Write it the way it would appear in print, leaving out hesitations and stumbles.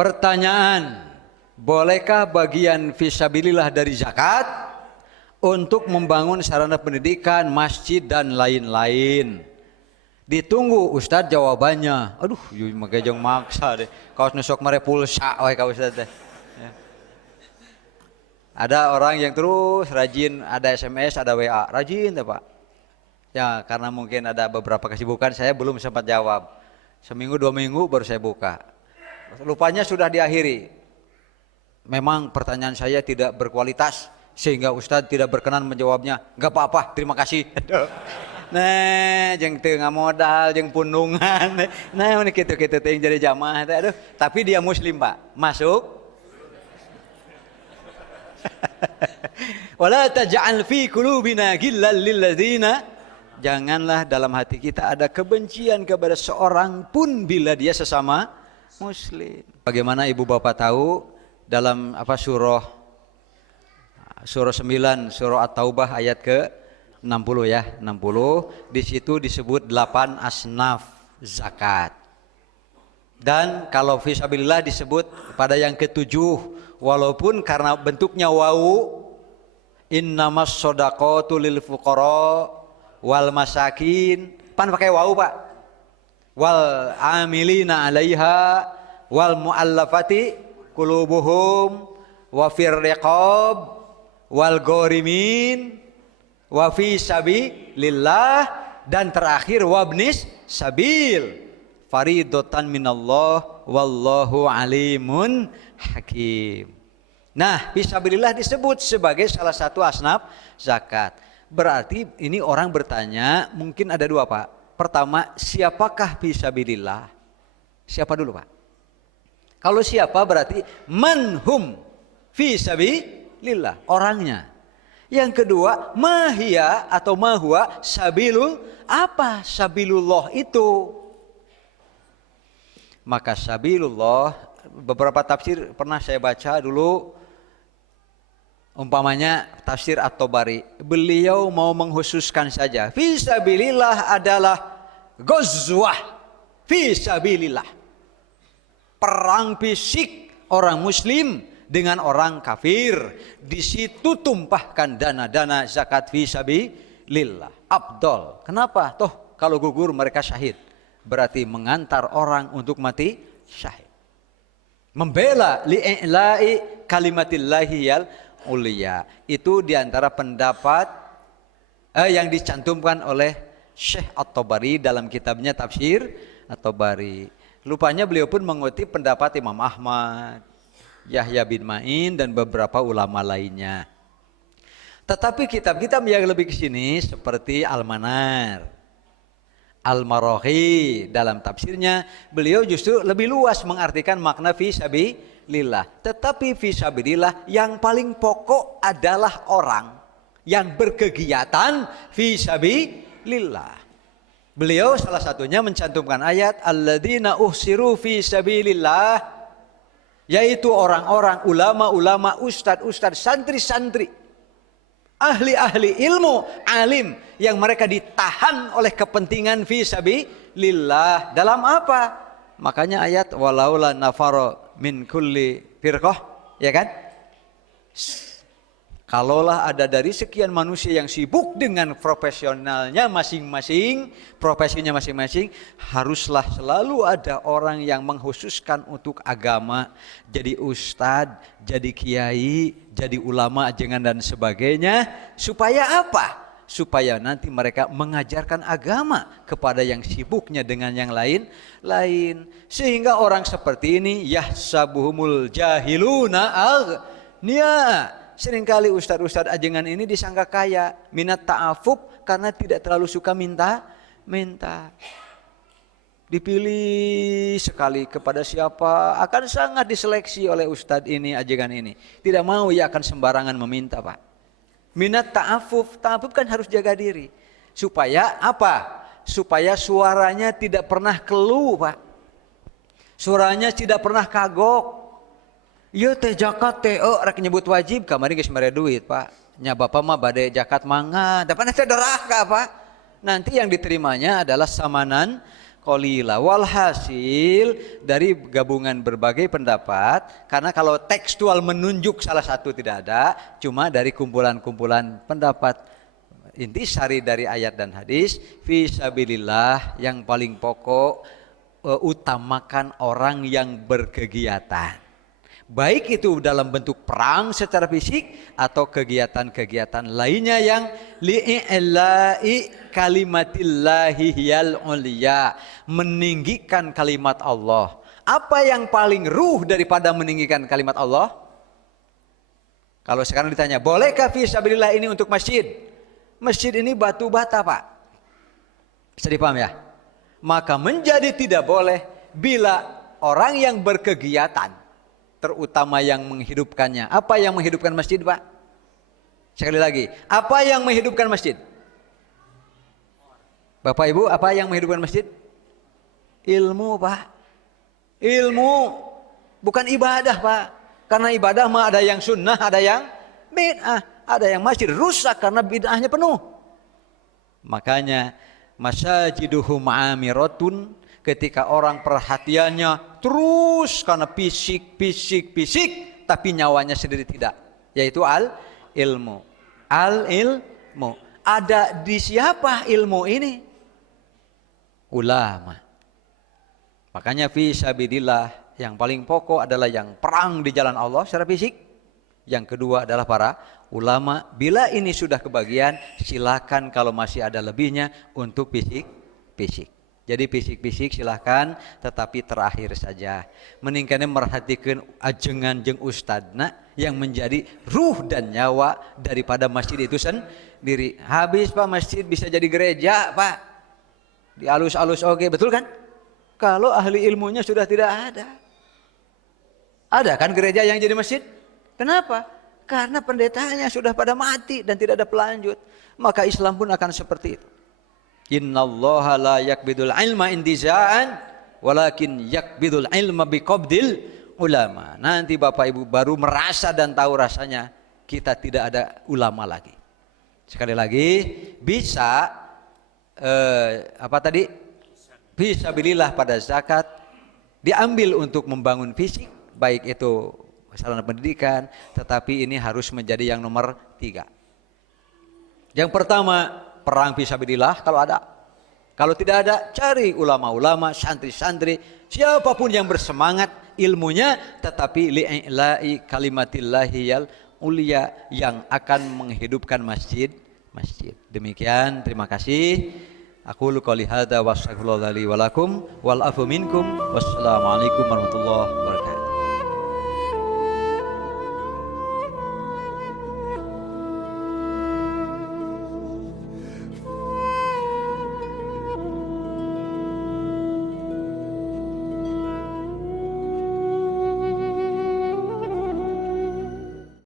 Pertanyaan, bolehkah bagian fisabilillah dari zakat untuk membangun sarana pendidikan, masjid dan lain-lain? Ditunggu Ustadz jawabannya. Aduh, yuk magajong maksa deh. Kaos nusok mare pulsa wae ka Ustadz teh. Ya. Ada orang yang terus rajin, ada SMS, ada WA, rajin teh Pak. Ya, karena mungkin ada beberapa kesibukan, saya belum sempat jawab. Seminggu 2 minggu baru saya buka. Lupanya sudah diakhiri. Memang pertanyaan saya tidak berkualitas sehingga Ustadz tidak berkenan menjawabnya. Gak apa-apa, terima kasih. Nah, jeung teu ngamodal, jeung pundungan. Nah, ini kitu-kitu teh jadi jamaah teh. Aduh, tapi dia muslim, Pak. Masuk. Wala taj'al fi qulubina ghillan lil ladzina, janganlah dalam hati kita ada kebencian kepada seorang pun bila dia sesama muslim. Bagaimana ibu bapak tahu dalam surah 9 surah At-Taubah ayat ke 60 ya, 60 di situ disebut 8 asnaf zakat. Dan kalau fisabilillah disebut pada yang ketujuh, walaupun karena bentuknya wawu, innamas shadaqatu lil fuqara wal masakin, pan pakai wawu Pak, wal amilina 'alaiha wal muallafati qulubuhum wa fir riqab wal gharimin wa fi sabilillah, dan terakhir wabnis sabil faridatan minallah wallahu alimun hakim. Nah, fisabilillah disebut sebagai salah satu asnaf zakat. Berarti ini orang bertanya, mungkin ada dua Pak. Pertama, siapakah fisabilillah? Siapa dulu Pak? Kalau siapa berarti manhum fisabilillah, orangnya. Yang kedua, mahia atau mahwa sabilul, apa sabilullah itu? Maka sabilullah, beberapa tafsir pernah saya baca dulu, umpamanya tafsir At-Tabari, beliau mau mengkhususkan saja fisabilillah adalah ghazwah fisabilillah, perang fisik orang muslim dengan orang kafir. Di situ tumpahkan dana-dana zakat fisabilillah. Afdal. Kenapa? Toh kalau gugur mereka syahid. Berarti mengantar orang untuk mati syahid. Membela li'i'la'i kalimatillahi yal ulia. Itu diantara pendapat yang dicantumkan oleh Syekh At-Tabari dalam kitabnya Tafsir At-Tabari. Lupanya beliau pun mengutip pendapat Imam Ahmad, Yahya bin Ma'in dan beberapa ulama lainnya. Tetapi kitab-kitab yang lebih ke sini seperti Al-Manar, Al-Maraghi dalam tafsirnya beliau justru lebih luas mengartikan makna fisabilillah. Tetapi fisabilillah yang paling pokok adalah orang yang berkegiatan fisabilillah. Beliau salah satunya mencantumkan ayat alladzina uhsiru fisabilillah, yaitu orang-orang ulama-ulama, ustad-ustad, santri-santri, ahli-ahli ilmu, alim yang mereka ditahan oleh kepentingan fisabilillah. Dalam apa? Makanya ayat walaula nafaro min kulli firqah, ya kan? Kalaulah ada dari sekian manusia yang sibuk dengan profesionalnya masing-masing, profesinya masing-masing, haruslah selalu ada orang yang mengkhususkan untuk agama, jadi ustadz, jadi kiai, jadi ulama, jangan dan sebagainya. Supaya apa? Supaya nanti mereka mengajarkan agama kepada yang sibuknya dengan yang lain. Sehingga orang seperti ini yahsabuhumul jahiluna aghnia. Seringkali ustadz-ustadz ajengan ini disangka kaya, minat ta'afuf karena tidak terlalu suka minta. Dipilih sekali kepada siapa akan sangat diseleksi oleh ustadz ini, ajengan ini. Tidak mau ia akan sembarangan meminta Pak. Minat ta'afuf kan harus jaga diri. Supaya apa? Supaya suaranya tidak pernah keluh Pak. Suaranya tidak pernah kagok. Iya teh zakat teh rek nyebut wajib kamari geus mere duit Pak. Nya Bapak mah bade zakat mangga, tapi nanti doraka Pak. Nanti yang diterimanya adalah samanan qalila. Walhasil dari gabungan berbagai pendapat, karena kalau tekstual menunjuk salah satu tidak ada, cuma dari kumpulan-kumpulan pendapat intisari dari ayat dan hadis, fisabilillah yang paling pokok, utamakan orang yang berkegiatan. Baik itu dalam bentuk perang secara fisik atau kegiatan-kegiatan lainnya yang li'i'la'i kalimatillahi hiyal uliya, meninggikan kalimat Allah. Apa yang paling ruh daripada meninggikan kalimat Allah? Kalau sekarang ditanya, bolehkah fisabilillah ini untuk masjid? Masjid ini batu bata, Pak. Bisa dipaham ya? Maka menjadi tidak boleh bila orang yang berkegiatan, terutama yang menghidupkannya. Apa yang menghidupkan masjid, Pak? Sekali lagi, apa yang menghidupkan masjid? Bapak Ibu, apa yang menghidupkan masjid? Ilmu, Pak. Ilmu, bukan ibadah, Pak. Karena ibadah mah ada yang sunnah, ada yang bid'ah, ada yang masjid rusak karena bid'ahnya penuh. Makanya masajiduhum amiratun, ketika orang perhatiannya terus karena fisik, tapi nyawanya sendiri tidak, yaitu ilmu. Ilmu. Ada di siapa ilmu ini? Ulama. Makanya fisabilillah yang paling pokok adalah yang perang di jalan Allah secara fisik. Yang kedua adalah para ulama. Bila ini sudah kebagian, silakan kalau masih ada lebihnya untuk fisik. Jadi fisik silahkan, tetapi terakhir saja. Meningkatnya merhatikan ajengan jeung ustadna yang menjadi ruh dan nyawa daripada masjid itu sendiri. Habis Pak, masjid bisa jadi gereja, Pak. Di alus-alus oke, betul kan? Kalau ahli ilmunya sudah tidak ada. Ada kan gereja yang jadi masjid? Kenapa? Karena pendetanya sudah pada mati dan tidak ada pelanjut. Maka Islam pun akan seperti itu. Innallaha la yakbidul ilma intiza'an walakin yakbidul ilma biqabdil ulama. Nanti Bapak Ibu baru merasa dan tahu rasanya kita tidak ada ulama lagi. Sekali lagi, bisa fisabilillah pada zakat diambil untuk membangun fisik, baik itu sarana pendidikan, tetapi ini harus menjadi yang nomor 3. Yang pertama, perang fisabilillah kalau ada. Kalau tidak ada, cari ulama-ulama, santri-santri, siapapun yang bersemangat ilmunya, tetapi li'i'la'i kalimatillahi yal ulia, yang akan menghidupkan masjid. Demikian, terima kasih. Aku qouli hadza wa astaghfirullaha li wa lakum wal afu minkum. Wassalamualaikum warahmatullahi wabarakatuh.